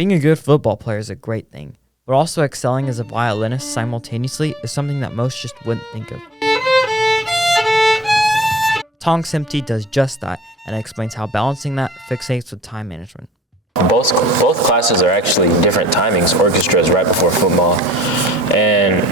Being a good football player is a great thing, but also excelling as a violinist simultaneously is something that most just wouldn't think of. Thang Dim does just that, and explains how balancing that fixates with time management. Both classes are actually different timings. Orchestra is right before football. And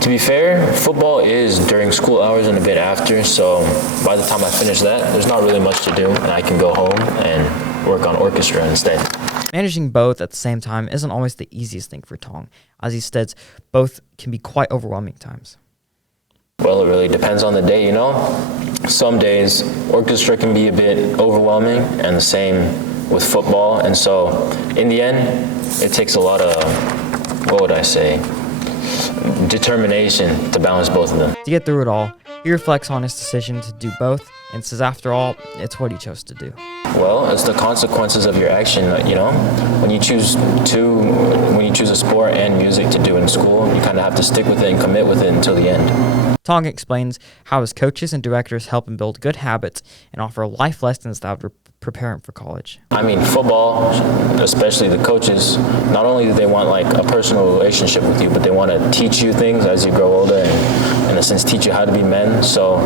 to be fair, football is during school hours and a bit after, so by the time I finish that, there's not really much to do, and I can go home and work on orchestra instead. Managing both at the same time isn't always the easiest thing for Thang. As he states, both can be quite overwhelming times. Well, it really depends on the day, you know? Some days, orchestra can be a bit overwhelming, and the same with football, and so in the end, it takes a lot of, determination to balance both of them. To get through it all, he reflects on his decision to do both and says after all, it's what he chose to do. Well, it's the consequences of your action, you know? When you choose a sport and music to do in school, you kind of have to stick with it and commit with it until the end. Thang explains how his coaches and directors help him build good habits and offer life lessons that would prepare him for college. I mean, football, especially the coaches, not only do they want like a personal relationship with you, but they want to teach you things as you grow older and in a sense teach you how to be men. So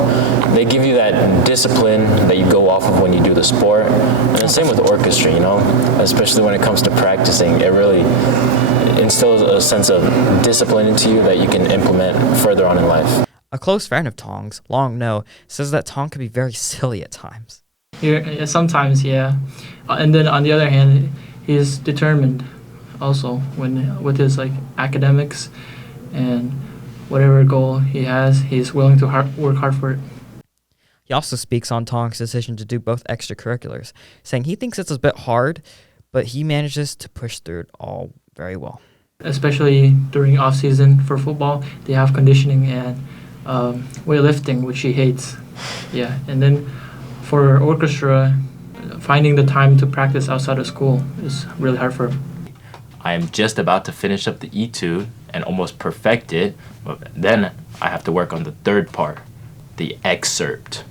they give you that discipline that you go off of when you do the sport. And the same with orchestra, you know, especially when it comes to practicing, it really instills a sense of discipline into you that you can implement further on in life. A close friend of Thang's, Langh, says that Thang can be very silly at times. Sometimes, yeah. And then on the other hand, he's determined also with his like academics and whatever goal he has, he's willing to work hard for it. He also speaks on Thang's decision to do both extracurriculars, saying he thinks it's a bit hard, but he manages to push through it all very well. Especially during off-season for football, they have conditioning and weightlifting, which he hates. Yeah, and then for orchestra, finding the time to practice outside of school is really hard for him. I am just about to finish up the etude and almost perfect it, but then I have to work on the third part, the excerpt.